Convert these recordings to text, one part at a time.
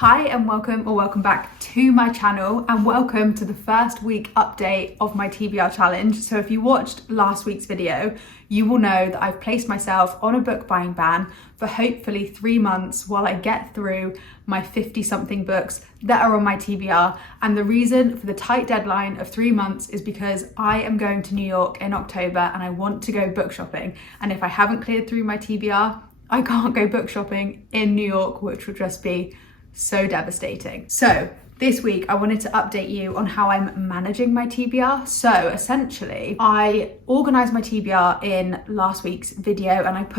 Hi and welcome back to my channel, and welcome to the first week update of my TBR challenge. So if you watched last week's video, you will know that I've placed myself on a book buying ban for hopefully 3 months while I get through my 50 something books that are on my TBR. And the reason for the tight deadline of 3 months is because I am going to New York in October and I want to go book shopping. And if I haven't cleared through my TBR, I can't go book shopping in New York, which would just be so devastating. So this week I wanted to update you on how I'm managing my TBR. So essentially I organized my TBR in last week's video and I've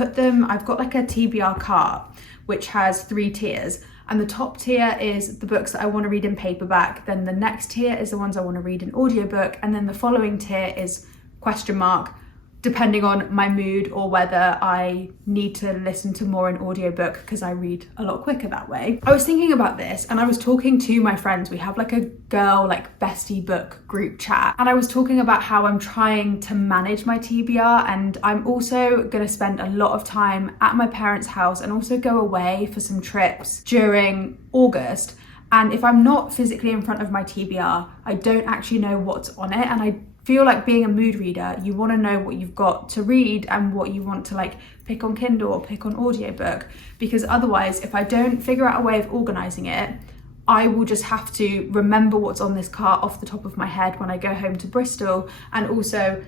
got like a TBR cart which has 3 tiers, and the top tier is the books that I want to read in paperback, then the next tier is the ones I want to read in audiobook, and then the following tier is question mark, depending on my mood or whether I need to listen to more in audiobook because I read a lot quicker that way. I was thinking about this and I was talking to my friends. We have like a girl bestie book group chat, and I was talking about how I'm trying to manage my TBR, and I'm also going to spend a lot of time at my parents' house and also go away for some trips during August. And if I'm not physically in front of my TBR, I don't actually know what's on it, and I feel like being a mood reader, you want to know what you've got to read and what you want to pick on Kindle or pick on audiobook, because otherwise if I don't figure out a way of organizing it, I will just have to remember what's on this cart off the top of my head when I go home to Bristol, and also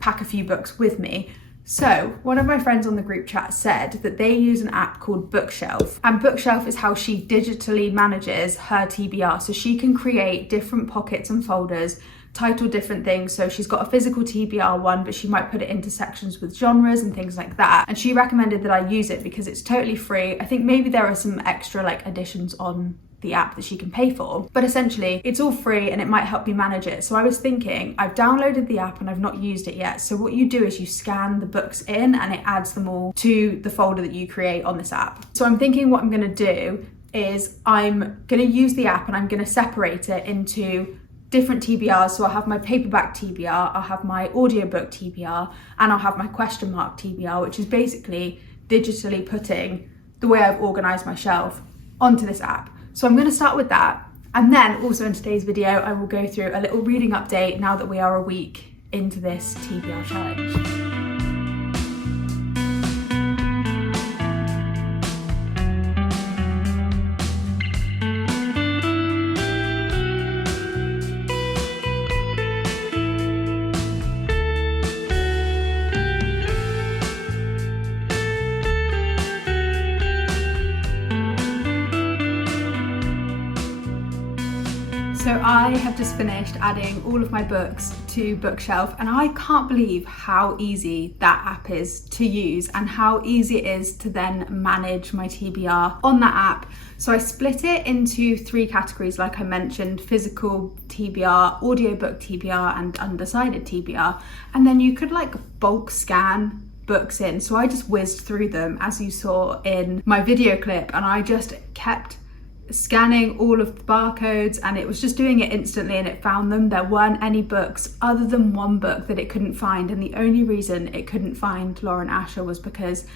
pack a few books with me. So one of my friends on the group chat said that they use an app called Bookshelf, and Bookshelf is how she digitally manages her TBR. So she can create different pockets and folders, title different things. So she's got a physical TBR one, but she might put it into sections with genres and things like that. And she recommended that I use it because it's totally free. I think maybe there are some extra additions on the app that she can pay for, but essentially it's all free and it might help me manage it. So I was thinking, I've downloaded the app and I've not used it yet. So what you do is you scan the books in and it adds them all to the folder that you create on this app. So I'm thinking what I'm going to do is I'm going to use the app and I'm going to separate it into different TBRs. So I'll have my paperback TBR, I'll have my audiobook TBR, and I'll have my question mark TBR, which is basically digitally putting the way I've organized my shelf onto this app. So I'm going to start with that, and then also in today's video I will go through a little reading update now that we are a week into this TBR challenge. So I have just finished adding all of my books to Bookshelf, and I can't believe how easy that app is to use and how easy it is to then manage my TBR on that app. So I split it into 3 categories, like I mentioned: physical TBR, audiobook TBR, and undecided TBR. And then you could bulk scan books in. So I just whizzed through them as you saw in my video clip, and I just kept scanning all of the barcodes, and it was just doing it instantly and it found them. There weren't any books other than one book that it couldn't find, and the only reason it couldn't find Lauren Asher was because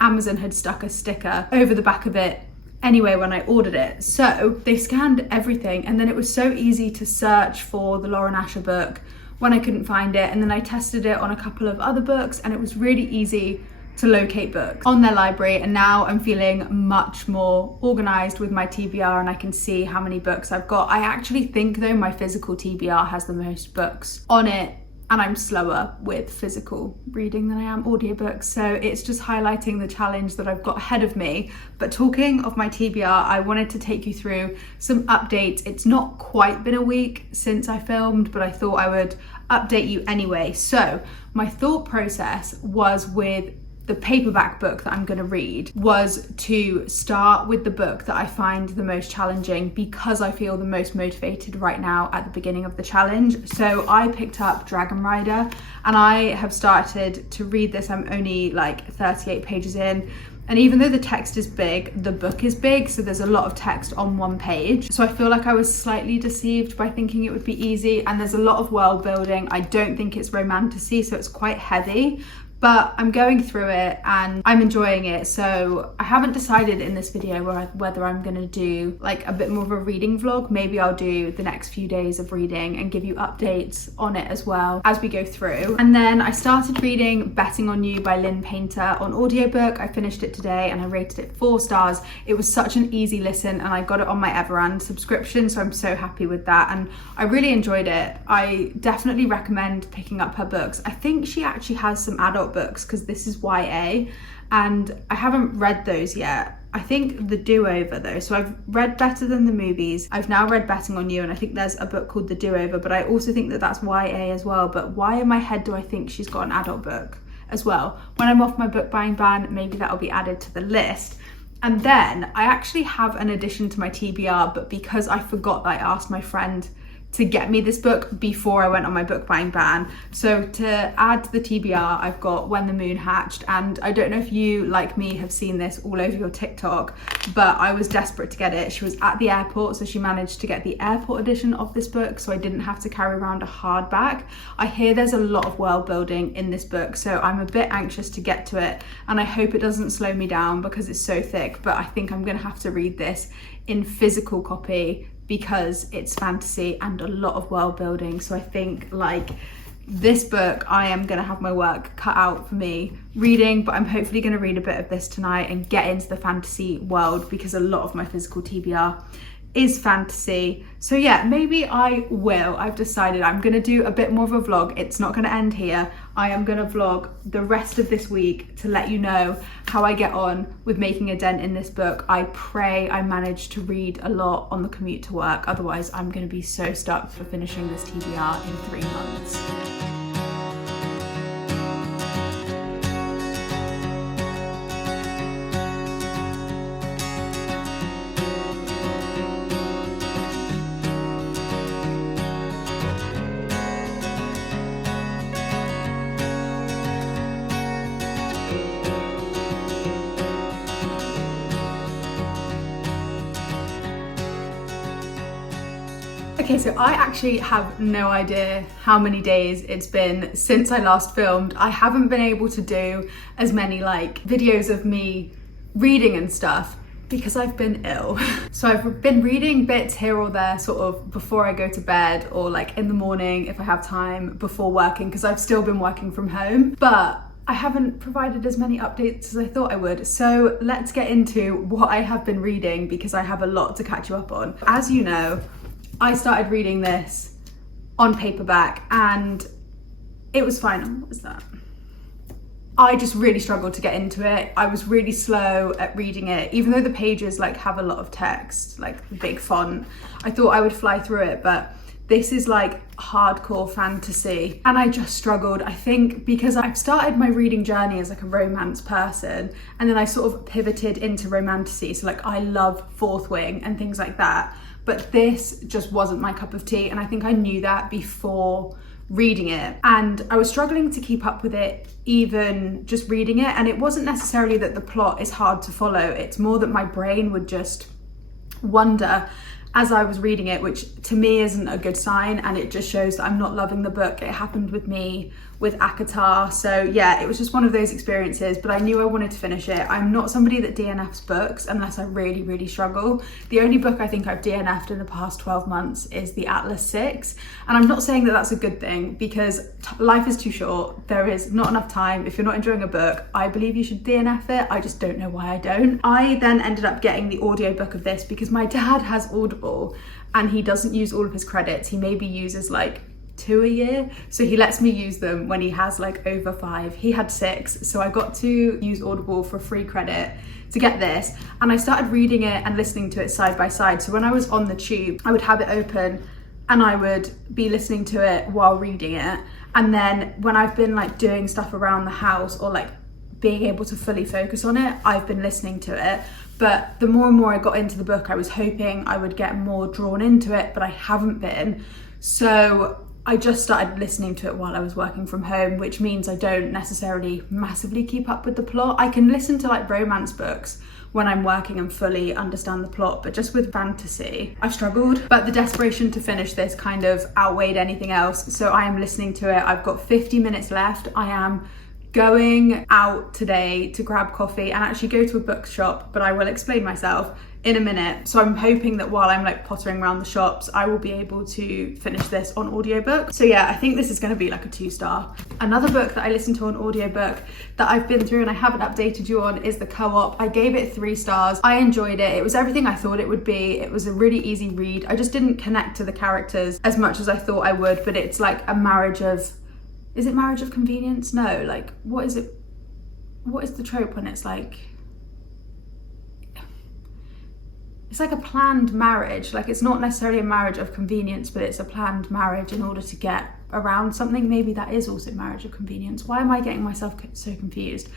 Amazon had stuck a sticker over the back of it anyway when I ordered it. So they scanned everything, and then it was so easy to search for the Lauren Asher book when I couldn't find it, and then I tested it on a couple of other books and it was really easy to locate books on their library. And now I'm feeling much more organized with my TBR and I can see how many books I've got. I actually think though my physical TBR has the most books on it, and I'm slower with physical reading than I am audiobooks, so it's just highlighting the challenge that I've got ahead of me. But talking of my TBR, I wanted to take you through some updates. It's not quite been a week since I filmed, but I thought I would update you anyway. So my thought process was with the paperback book that I'm going to read was to start with the book that I find the most challenging, because I feel the most motivated right now at the beginning of the challenge. So I picked up Dragon Rider and I have started to read this. I'm only 38 pages in, and even though the text is big, the book is big, so there's a lot of text on one page. So I feel like I was slightly deceived by thinking it would be easy, and there's a lot of world building. I don't think it's romantasy, so it's quite heavy, But I'm going through it and I'm enjoying it. So I haven't decided in this video whether I'm gonna do like a bit more of a reading vlog. Maybe I'll do the next few days of reading and give you updates on it as well as we go through. And then I started reading Betting on You by Lynn Painter on audiobook. I finished it today and I rated it 4 stars. It was such an easy listen and I got it on my Everand subscription, so I'm so happy with that and I really enjoyed it. I definitely recommend picking up her books. I think she actually has some adult books because this is YA and I haven't read those yet. I think The Do-Over though, so I've read Better Than the Movies, I've now read Betting on You, and I think there's a book called The Do-Over, but I also think that that's YA as well. But why in my head do I think she's got an adult book as well? When I'm off my book buying ban, maybe that'll be added to the list. And then I actually have an addition to my TBR, but because I forgot that I asked my friend to get me this book before I went on my book buying ban. So to add to the TBR, I've got When the Moon Hatched, and I don't know if you, like me, have seen this all over your TikTok, but I was desperate to get it. She was at the airport, so she managed to get the airport edition of this book, so I didn't have to carry around a hardback. I hear there's a lot of world building in this book, so I'm a bit anxious to get to it, and I hope it doesn't slow me down because it's so thick, but I think I'm gonna have to read this in physical copy because it's fantasy and a lot of world building. So I think like this book, I am gonna have my work cut out for me reading, but I'm hopefully gonna read a bit of this tonight and get into the fantasy world because a lot of my physical TBR is fantasy. So yeah, maybe I will. I've decided I'm gonna do a bit more of a vlog. It's not gonna end here. I am gonna vlog the rest of this week to let you know how I get on with making a dent in this book. I pray I manage to read a lot on the commute to work. Otherwise, I'm gonna be so stuck for finishing this TBR in 3 months. Okay, so I actually have no idea how many days it's been since I last filmed. I haven't been able to do as many like videos of me reading and stuff because I've been ill. So I've been reading bits here or there sort of before I go to bed or like in the morning if I have time before working, because I've still been working from home, but I haven't provided as many updates as I thought I would. So let's get into what I have been reading because I have a lot to catch you up on. As you know, I started reading this on paperback and it was fine. What was that? I just really struggled to get into it. I was really slow at reading it, even though the pages like have a lot of text, like big font. I thought I would fly through it, but this is like hardcore fantasy and I just struggled. I think because I've started my reading journey as like a romance person and then I sort of pivoted into romantasy. So like I love Fourth Wing and things like that. But this just wasn't my cup of tea, and I think I knew that before reading it. And I was struggling to keep up with it, even just reading it. And it wasn't necessarily that the plot is hard to follow, it's more that my brain would just wander as I was reading it, which to me isn't a good sign, and it just shows that I'm not loving the book. It happened with me with Akatar. So yeah, it was just one of those experiences, but I knew I wanted to finish it. I'm not somebody that DNFs books unless I really, really struggle. The only book I think I've DNF'd in the past 12 months is the Atlas 6. And I'm not saying that that's a good thing because life is too short. There is not enough time. If you're not enjoying a book, I believe you should DNF it. I just don't know why I don't. I then ended up getting the audiobook of this because my dad has Audible and he doesn't use all of his credits. He maybe uses like 2 a year, so he lets me use them when he has like over 5. He had 6, so I got to use Audible for free credit to get this, and I started reading it and listening to it side by side. So when I was on the tube, I would have it open and I would be listening to it while reading it, and then when I've been like doing stuff around the house or like being able to fully focus on it, I've been listening to it. But the more and more I got into the book, I was hoping I would get more drawn into it, but I haven't been. So I just started listening to it while I was working from home, which means I don't necessarily massively keep up with the plot. I can listen to like romance books when I'm working and fully understand the plot, but just with fantasy, I've struggled. But the desperation to finish this kind of outweighed anything else. So I am listening to it. I've got 50 minutes left. I am going out today to grab coffee and actually go to a bookshop, but I will explain myself in a minute. So I'm hoping that while I'm like pottering around the shops, I will be able to finish this on audiobook. So yeah, I think this is going to be like a 2-star. Another book that I listened to on audiobook that I've been through and I haven't updated you on is The Co-op. I gave it 3 stars. I enjoyed it. It was everything I thought it would be. It was a really easy read. I just didn't connect to the characters as much as I thought I would, but it's like a marriage of, is it marriage of convenience? No, like what is it? What is the trope when it's like a planned marriage? Like it's not necessarily a marriage of convenience, but it's a planned marriage in order to get around something. Maybe that is also marriage of convenience. Why am I getting myself so confused?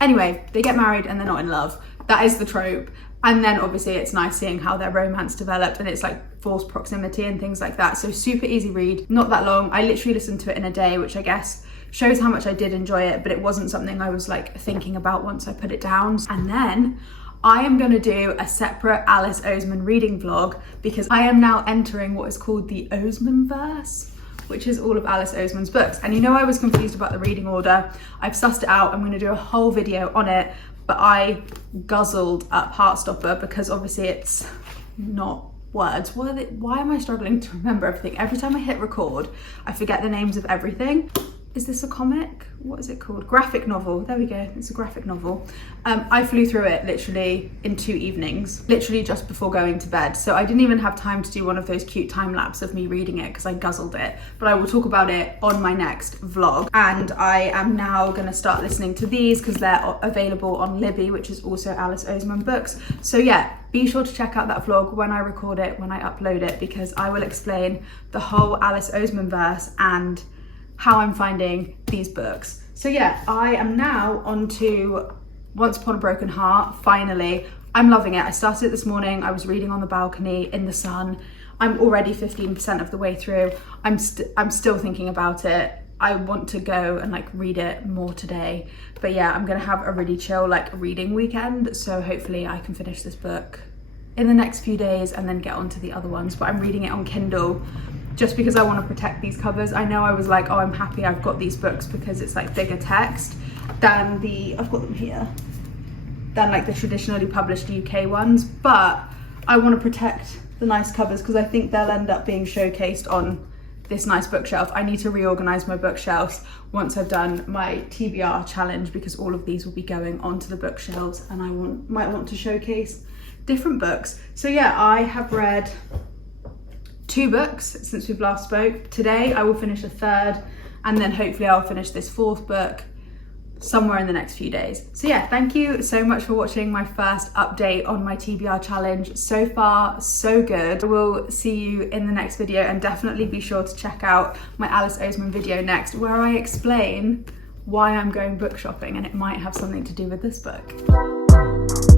Anyway, they get married and they're not in love. That is the trope. And then obviously it's nice seeing how their romance developed, and it's like forced proximity and things like that. So super easy read, not that long. I literally listened to it in a day, which I guess shows how much I did enjoy it, but it wasn't something I was like thinking about once I put it down. And then I am going to do a separate Alice Oseman reading vlog because I am now entering what is called the Oseman verse, which is all of Alice Oseman's books. And you know I was confused about the reading order. I've sussed it out. I'm going to do a whole video on it, but I guzzled up Heartstopper because obviously it's not words. Why am I struggling to remember everything? Every time I hit record, I forget the names of everything. Is this a comic? What is it called? Graphic novel. There we go. It's a graphic novel. I flew through it literally in 2 evenings, literally just before going to bed. So I didn't even have time to do one of those cute time lapse of me reading it because I guzzled it. But I will talk about it on my next vlog. And I am now going to start listening to these because they're available on Libby, which is also Alice Oseman books. So yeah, be sure to check out that vlog when I record it, when I upload it, because I will explain the whole Alice Oseman verse and how I'm finding these books. So yeah, I am now on to Once Upon a Broken Heart, finally. I'm loving it. I started it this morning. I was reading on the balcony in the sun. I'm already 15% of the way through. I'm still thinking about it. I want to go and like read it more today. But yeah, I'm gonna have a really chill like reading weekend. So hopefully I can finish this book in the next few days and then get on to the other ones. But I'm reading it on Kindle just because I want to protect these covers. I know I was like, oh, I'm happy I've got these books because it's like bigger text than I've got them here, than like the traditionally published UK ones, but I want to protect the nice covers because I think they'll end up being showcased on this nice bookshelf. I need to reorganize my bookshelves once I've done my TBR challenge because all of these will be going onto the bookshelves and I might want to showcase different books. So yeah, I have read 2 books since we've last spoke. Today I will finish a 3rd and then hopefully I'll finish this 4th book somewhere in the next few days. So yeah, thank you so much for watching my first update on my TBR challenge. So far, so good. I will see you in the next video and definitely be sure to check out my Alice Oseman video next where I explain why I'm going book shopping and it might have something to do with this book.